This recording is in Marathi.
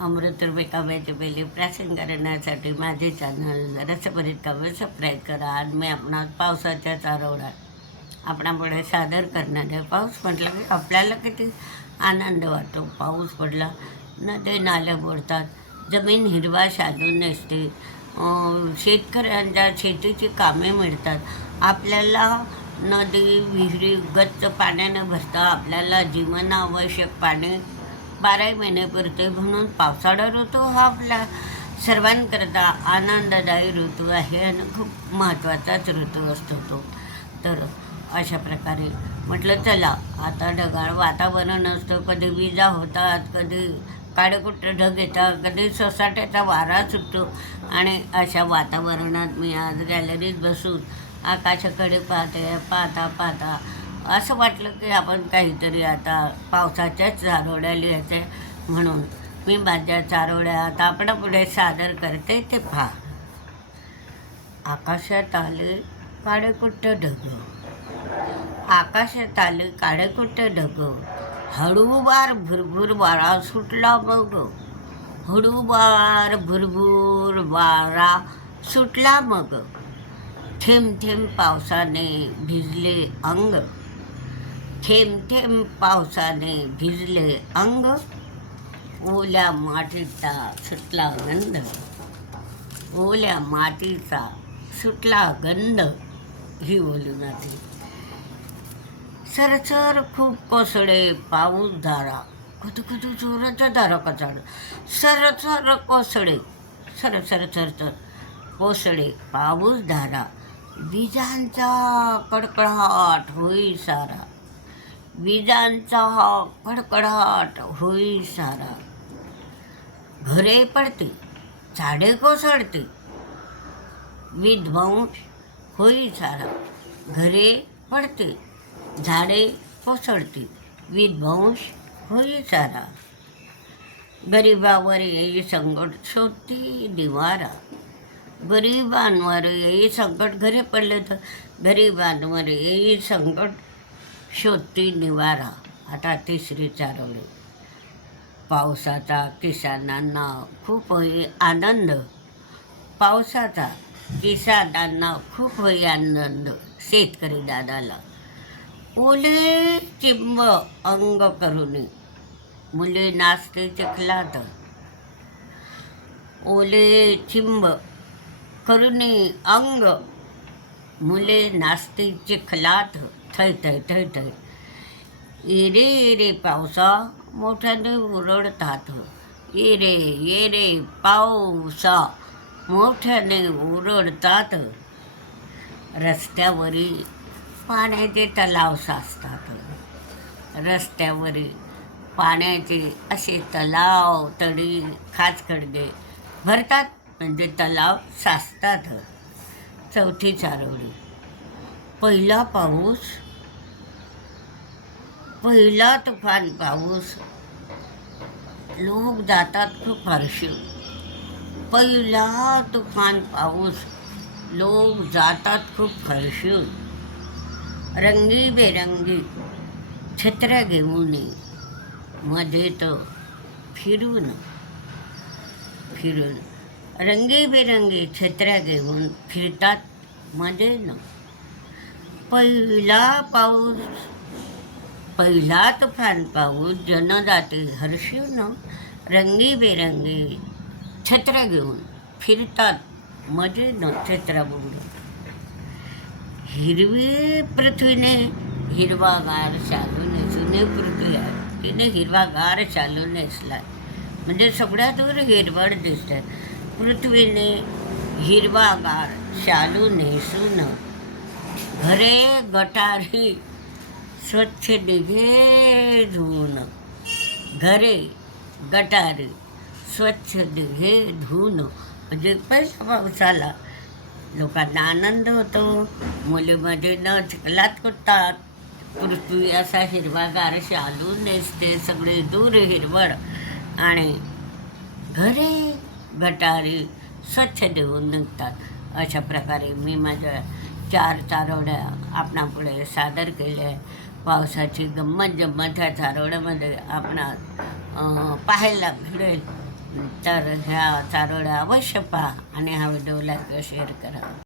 अमृत रुपये काव्याचे पहिले प्राशन करण्यासाठी माझे चॅनल रसभरीत काव्य सबस्क्राईब करा आणि मी आपणा पावसाच्या चारवडा आपणापुढे सादर करणार आहे पाऊस म्हटला की आपल्याला किती आनंद वाटतो. पाऊस पडला नदी नाले बोडतात जमीन हिरवा शाजून नसते शेतकऱ्यांच्या शेतीची कामे मिळतात. आपल्याला नदी विहिरी गच्च पाण्याने भरतं. आपल्याला जीवनावश्यक पाणी बाराही महिने पुरते म्हणून पावसाळा ऋतू हा आपला सर्वांकरता आनंददायी ऋतू आहे आणि खूप महत्त्वाचाच ऋतू असतो तो. तर अशा प्रकारे म्हटलं चला आता ढगाळ वातावरण असतं. कधी विजा होतात कधी काळेकुट्ट ढग येतात कधी सोसाट्याचा वारा सुटतो. आणि अशा वातावरणात मी आज गॅलरीत बसून आकाशाकडे पाहते पाहता पाहता असं वाटलं की आपण काहीतरी आता पावसाच्याच चारोळ्या लिहायचे म्हणून. मी माझ्या चारोळ्या आता आपणापुढे सादर करते ते पहा. आकाशात आले काळेकुट्ट ढग. आकाशात आले काळेकुट्ट ढग. हळूवार भुरभुर वारा सुटला मग. हळूवार भुरभुर वारा सुटला मग. थेंब थेंब पावसाने भिजले अंग. थेंब थेंब पावसाने भिजले अंग. ओल्या मातीचा सुटला गंध. ओल्या मातीचा सुटला गंध. ही बोलू जाते सरसर खूप कोसळे पाऊस धारा. कुठं कुठं जोराचा धारा कचाड सरसर कोसळे सर सर सर सर कोसळे पाऊस धारा. विजांचा कडकडाट होई सारा. विजांचा कडकडाट होई सारा. घरे पडते झाडे कोसळते. विध्वंस होई सारा. घरे पडते झाडे कोसळते. विध्वंस होई सारा. गरिबावर येई संकट शोधती दिवारा. गरिबांवर येई संकट घरी पडले तर गरिबांवर येई संकट. शोधती निवारा. आता तिसरी चारवली. पावसाचा किसानांना खूप होई आनंद. पावसाचा किसानांना खूप होई आनंद. शेतकरी दादाला. ओले चिंब अंग करून मुले नाचते चिखलात. ओले चिंब करुणे अंग. मुले नाचते चिखलात थै थै थै थै इरे इरे पावसा मोठ्याने ओरडतात. इरे येरे पावसा मोठ्याने ओरडतात. रस्त्यावरील पाण्याचे तलाव साचतात. रस्त्यावरील पाण्याचे असे तलाव तळी खाचखडगे भरतात. म्हणजे तलाव साचतात. चौथी चारवडी पहिला पाऊस पहिला तुफान पाऊस. लोक जातात खूप फारशी पहिला तुफान पाऊस लोक जातात खूप हर्षून रंगीबेरंगी छत्र घेऊन मध्ये तो फिरून फिरून. रंगीबेरंगी छत्र्या घेऊन फिरतात मध्ये न पहिला पाऊस पहिला तुफान पाऊस जनजाती हर्षीनं रंगीबेरंगी छत्र्या घेऊन फिरतात मजेनं न छत्र्या बुडून हिरवी पृथ्वीने हिरवागार शालू जुने पृथ्वी आहे. तिने हिरवागार शालू नेसला म्हणजे सगळ्यात वर हिरवळ दिसतात पृथ्वीने हिरवागार शालू नेसून घरे गटारी स्वच्छ दिघे धुवून घरे गटारी स्वच्छ दिघे धुवून. म्हणजे पैसा पावसाला लोकांना आनंद होतो. मुलीमध्ये न चिखलात कुटतात. पृथ्वी असा हिरवागार शालू नेसते. सगळे दूर हिरवळ आणि घरे गटारी स्वच्छ देऊन निघतात. अशा प्रकारे मी माझ्या चार चारोड्या आपणापुढे सादर केल्या. पावसाची गंमत जम्मत ह्या चारोड्यामध्ये आपणा पाहायला मिळेल. तर ह्या चारोळ्या अवश्य पहा आणि हा व्हिडिओ लाईक शेअर करा.